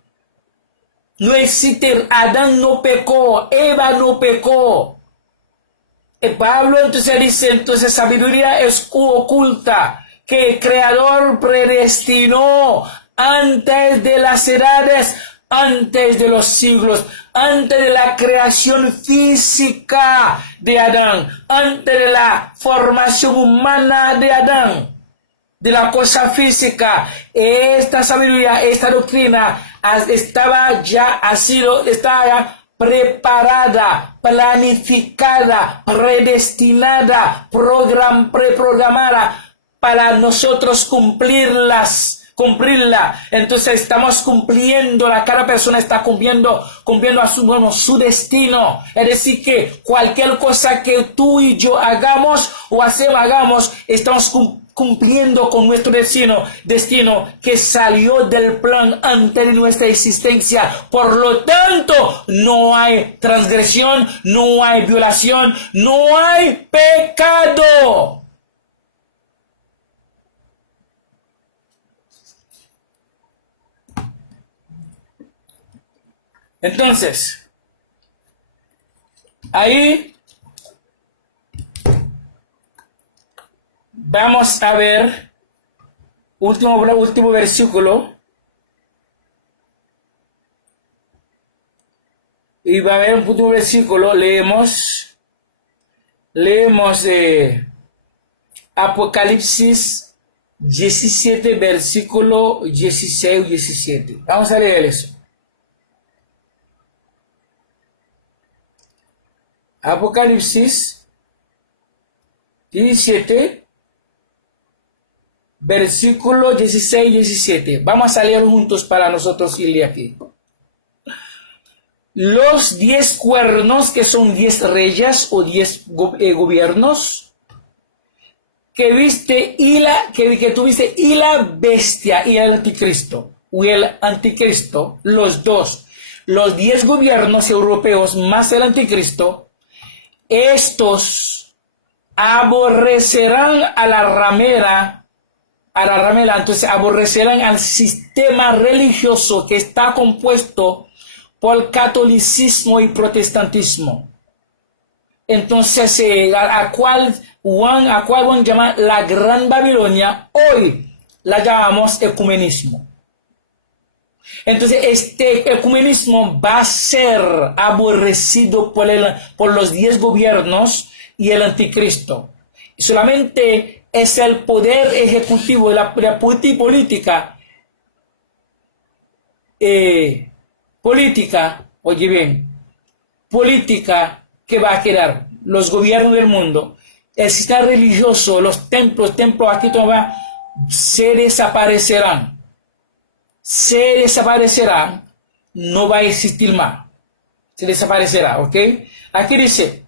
No existe, Adán no pecó, Eva no pecó. Pablo entonces dice, sabiduría es oculta, que el Creador predestinó antes de las edades, antes de los siglos, antes de la creación física de Adán, antes de la formación humana de Adán, de la cosa física. Esta sabiduría, esta doctrina estaba ya preparada, planificada, predestinada, preprogramada para nosotros cumplirla. Entonces estamos cumpliendo, cada persona está cumpliendo su destino. Es decir, que cualquier cosa que tú y yo hagamos, estamos cumpliendo con nuestro destino que salió del plan antes de nuestra existencia. Por lo tanto, no hay transgresión, no hay violación, no hay pecado. Entonces, ahí vamos a ver último versículo, y va a haber un último versículo. Leemos Apocalipsis 17, versículo 16 y 17. Vamos a leer eso. Apocalipsis 17, versículo 16 y 17. Vamos a leer juntos para nosotros irle aquí. Los 10 cuernos, que son 10 reyes o 10 gobiernos, que tuviste y la bestia y el anticristo, los dos, los 10 gobiernos europeos más el anticristo. Estos aborrecerán a la ramera, entonces aborrecerán al sistema religioso que está compuesto por catolicismo y protestantismo. Entonces, a cual Juan llama la Gran Babilonia, hoy la llamamos ecumenismo. Entonces, este ecumenismo va a ser aborrecido por los 10 gobiernos y el anticristo. Solamente es el poder ejecutivo y la política, oye bien, política que va a quedar. Los gobiernos del mundo, el sistema religioso, los templos aquí se desaparecerán. se desaparecerá, no va a existir más. Se desaparecerá, ¿ok? Aquí dice,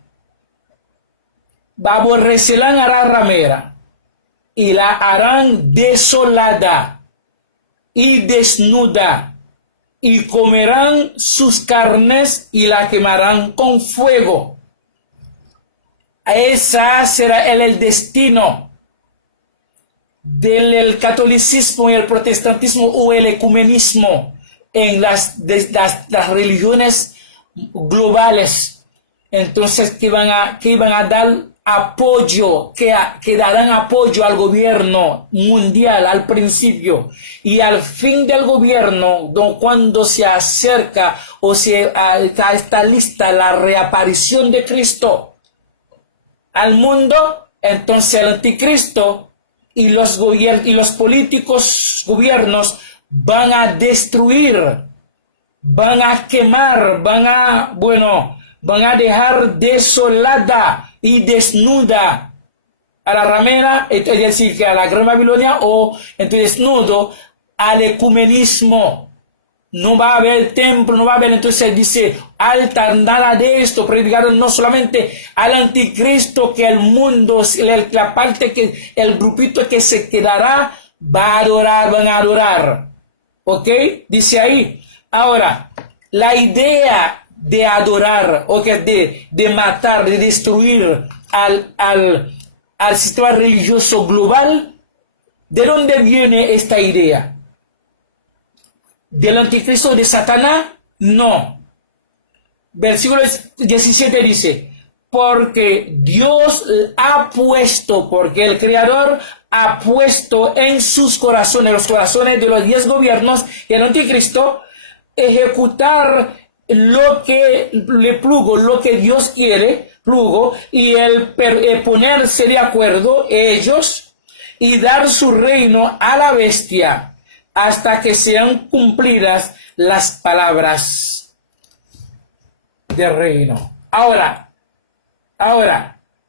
aborrecerán a la ramera y la harán desolada y desnuda, y comerán sus carnes y la quemarán con fuego. Ese será el destino del catolicismo y el protestantismo o el ecumenismo en las religiones globales. Entonces que iban a dar apoyo, que darán apoyo al gobierno mundial al principio, y al fin del gobierno, cuando se acerca o está lista la reaparición de Cristo al mundo, entonces el anticristo y los políticos gobiernos van a destruir, van a quemar, van a dejar desolada y desnuda a la ramera, es decir, que a la Gran Babilonia, o entonces desnudo al ecumenismo. No va a haber templo, no va a haber, entonces dice, nada de esto, predicaron no solamente al anticristo, que el mundo, la parte que, el grupito que se quedará, va a adorar, van a adorar. ¿Ok? Dice ahí. Ahora, la idea de adorar, o que de matar, de destruir al sistema religioso global, ¿de dónde viene esta idea? ¿Del anticristo de Satanás? No. Versículo 17 dice, porque Dios ha puesto, porque el Creador ha puesto en sus corazones, los corazones de los 10 gobiernos y el anticristo, ejecutar lo que le plugo, lo que Dios quiere, plugo, y el ponerse de acuerdo ellos y dar su reino a la bestia, hasta que sean cumplidas las palabras del reino. Ahora,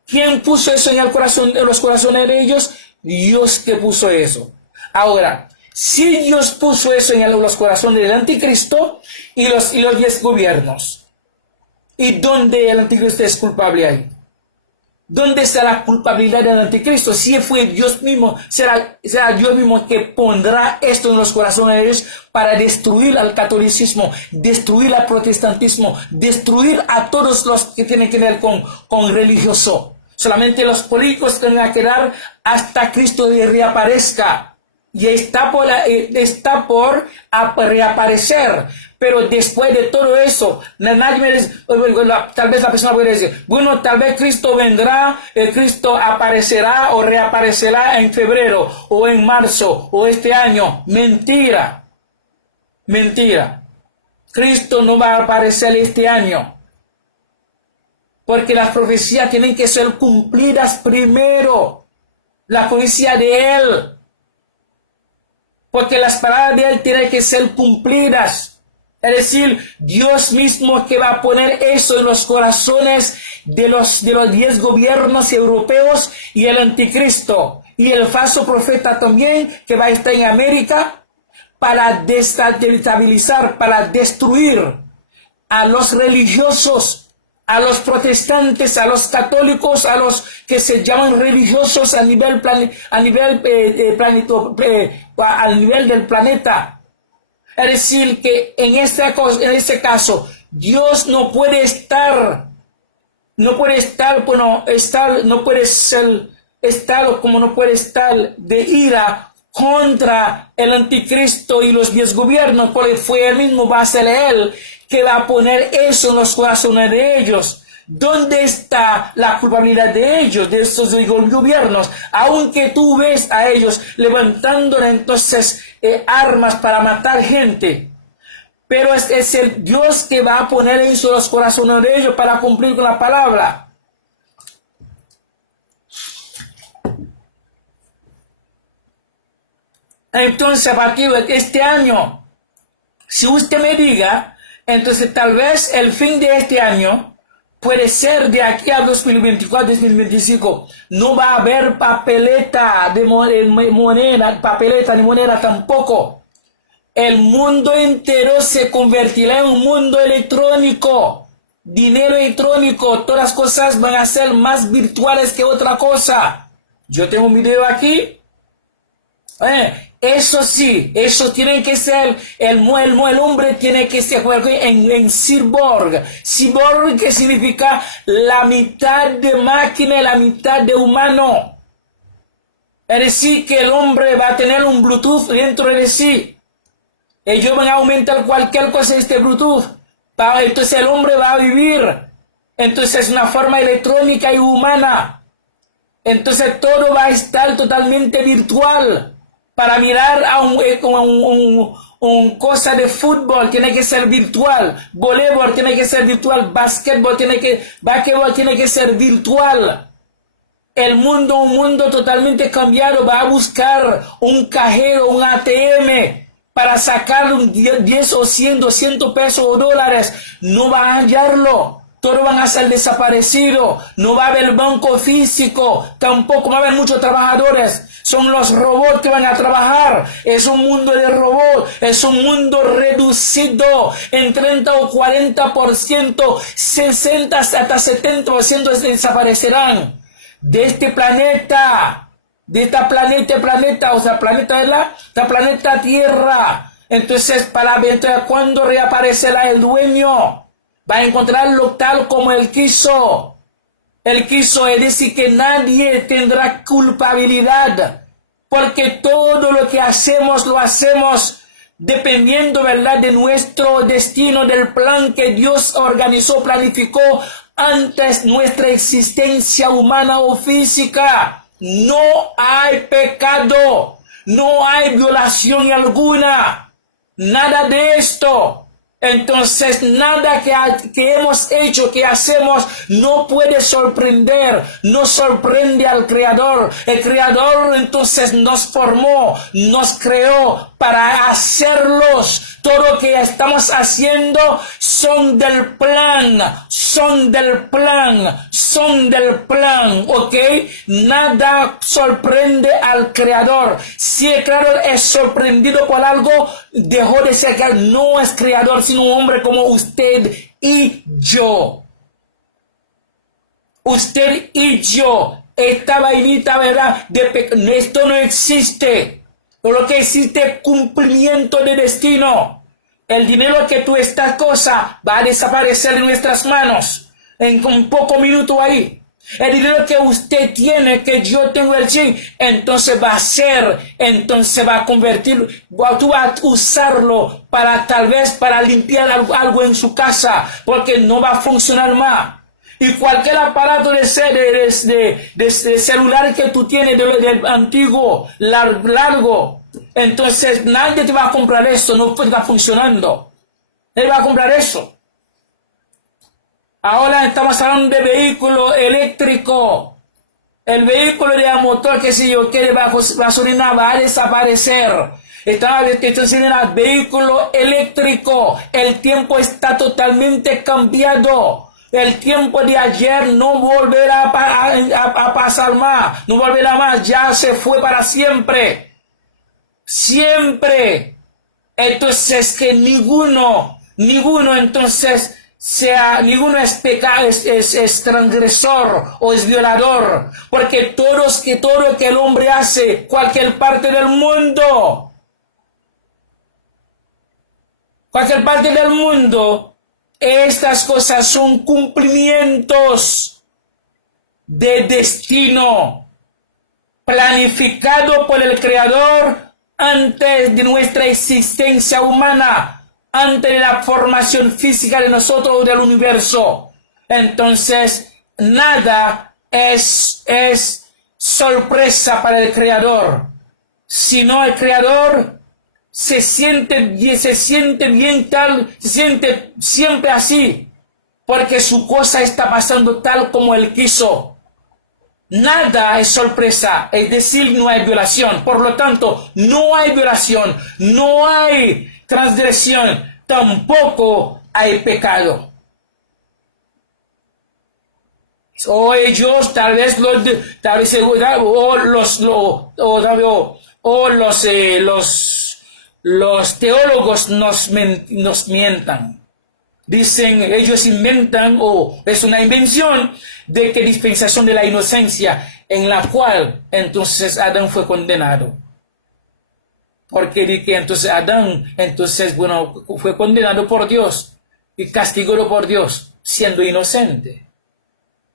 ¿quién puso eso en los corazones de ellos? Dios que puso eso. Ahora, si Dios puso eso en los corazones del anticristo y los 10 gobiernos, ¿y dónde el anticristo es culpable ahí? ¿Dónde está la culpabilidad del anticristo? Si fue Dios mismo, será Dios mismo que pondrá esto en los corazones de ellos para destruir al catolicismo, destruir al protestantismo, destruir a todos los que tienen que ver con religioso. Solamente los políticos tendrán que quedar hasta Cristo reaparezca. Y está por reaparecer. Pero después de todo eso, tal vez la persona puede decir, bueno, tal vez Cristo vendrá, Cristo aparecerá o reaparecerá en febrero o en marzo o este año. Mentira. Mentira. Cristo no va a aparecer este año. Porque las profecías tienen que ser cumplidas primero. La profecía de Él. Porque las palabras de Él tienen que ser cumplidas. Es decir, Dios mismo que va a poner eso en los corazones de los 10 gobiernos europeos y el anticristo. Y el falso profeta también que va a estar en América para destabilizar, para destruir a los religiosos, a los protestantes, a los católicos, a los que se llaman religiosos a nivel del planeta. Es decir, que en este caso, Dios no puede estar de ira contra el anticristo y los 10 gobiernos, porque fue él mismo, va a ser él que va a poner eso en los corazones de ellos. ¿Dónde está la culpabilidad de ellos, de estos gobiernos? Aunque tú ves a ellos levantando entonces armas para matar gente, pero es el Dios que va a poner eso en los corazones de ellos para cumplir con la palabra. Entonces, a partir de este año, si usted me diga, entonces tal vez el fin de este año puede ser de aquí a 2024, 2025. No va a haber papeleta de moneda, papeleta ni moneda tampoco. el mundo entero se convertirá en un mundo electrónico. Dinero electrónico, todas las cosas van a ser más virtuales que otra cosa. Yo tengo un video aquí. Eso sí, eso tiene que ser, el hombre tiene que ser en cyborg. Cyborg, que significa la mitad de máquina y la mitad de humano. Es decir, que el hombre va a tener un Bluetooth dentro de sí. Ellos van a aumentar cualquier cosa de este Bluetooth. Entonces el hombre va a vivir. Entonces es una forma electrónica y humana. Entonces todo va a estar totalmente virtual. Para mirar a un cosa de fútbol tiene que ser virtual. Voleibol tiene que ser virtual. Basquetbol tiene que ser virtual. Un mundo totalmente cambiado. Va a buscar un cajero, un ATM, para sacar 10 o 100, 200 pesos o dólares. No va a hallarlo. Todos van a ser desaparecidos. No va a haber banco físico. Tampoco va a haber muchos trabajadores. Son los robots que van a trabajar. Es un mundo de robots. Es un mundo reducido en 30 o 40%. 60 hasta 70% desaparecerán de este planeta. De esta planeta, o sea, planeta de esta planeta Tierra. Entonces, cuando reaparecerá el dueño, va a encontrarlo tal como él quiso. Él quiso, es decir, que nadie tendrá culpabilidad, porque todo lo que hacemos, lo hacemos dependiendo, ¿verdad?, de nuestro destino, del plan que Dios organizó, planificó antes nuestra existencia humana o física. No hay pecado, no hay violación alguna, nada de esto. Entonces nada que hemos hecho, que hacemos, no puede sorprender, no sorprende al Creador. El Creador entonces nos formó, nos creó para hacerlos. Todo lo que estamos haciendo son del plan, ¿ok? Nada sorprende al Creador. Si el Creador es sorprendido por algo, dejó de ser Creador. No es Creador, sino un hombre como usted y yo. Usted y yo. Esta vainita, ¿verdad? Esto no existe. Lo que existe es cumplimiento de destino. El dinero que tú esta cosa va a desaparecer de nuestras manos en un poco minuto ahí. El dinero que usted tiene, que yo tengo el chin, entonces va a ser, entonces va a convertirlo, tú vas a usarlo para tal vez para limpiar algo en su casa, porque no va a funcionar más. Y cualquier aparato de celular que tú tienes del antiguo, largo, entonces nadie te va a comprar eso, no está funcionando. Nadie va a comprar eso. Ahora estamos hablando de vehículo eléctrico. El vehículo de motor, que si yo quiere bajo gasolina, va a desaparecer. Estaba enseñando vehículo eléctrico. El tiempo está totalmente cambiado. El tiempo de ayer no volverá a pasar más. No volverá más. Ya se fue para siempre. Siempre. Entonces que ninguno entonces ninguno es pecado, es transgresor o es violador, porque todo lo que el hombre hace, cualquier parte del mundo, estas cosas son cumplimientos de destino planificado por el Creador antes de nuestra existencia humana, antes de la formación física de nosotros del universo. Entonces, nada es sorpresa para el Creador, sino el Creador se siente bien tal, se siente siempre así, porque su cosa está pasando tal como Él quiso. Nada es sorpresa, es decir, no hay violación. Por lo tanto, no hay violación, no hay transgresión, tampoco hay pecado. O ellos tal vez los teólogos nos mientan. Dicen, ellos inventan o es una invención de que dispensación de la inocencia en la cual entonces Adán fue condenado. Porque di que entonces Adán, fue condenado por Dios y castigado por Dios, siendo inocente.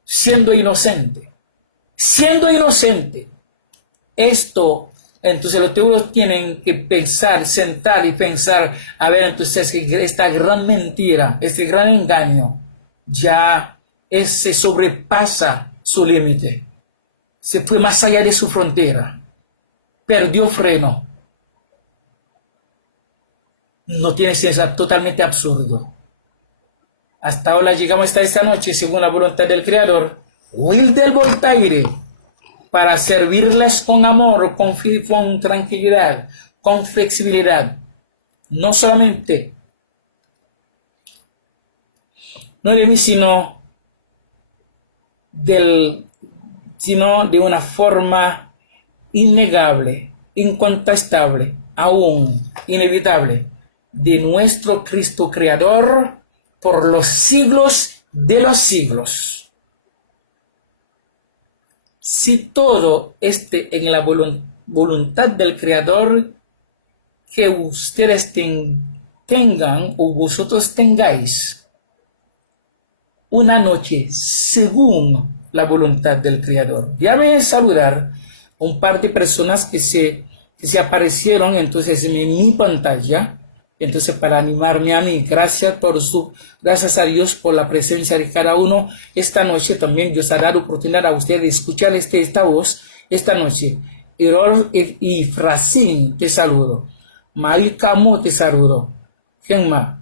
Siendo inocente. Siendo inocente. Esto, entonces los teólogos tienen que pensar, sentar y pensar, a ver, entonces esta gran mentira, este gran engaño, ya se sobrepasa su límite. Se fue más allá de su frontera. Perdió freno. No tiene ciencia, totalmente absurdo. Hasta ahora llegamos hasta esta noche, según la voluntad del Creador, Will del Voltaire, para servirles con amor, con tranquilidad, con flexibilidad. No solamente, no de mí, sino de una forma innegable, incontestable, aún inevitable, de nuestro Cristo Creador por los siglos de los siglos. Si todo esté en la voluntad del Creador, que ustedes tengan o vosotros tengáis una noche según la voluntad del Creador. Déjame saludar a un par de personas que se aparecieron entonces en mi pantalla. Entonces, para animarme a mí, gracias a Dios por la presencia de cada uno. Esta noche también Dios ha dado oportunidad a ustedes de escuchar esta voz esta noche. Erol y Fracín, te saludo. Maí Camo, te saludo. ¿Quién más?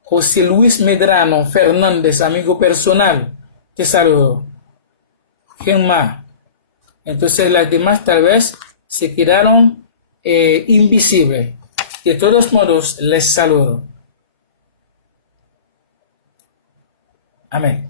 José Luis Medrano Fernández, amigo personal, te saludo. ¿Quién más? Entonces las demás tal vez se quedaron invisibles. De todos modos, les saludo. Amén.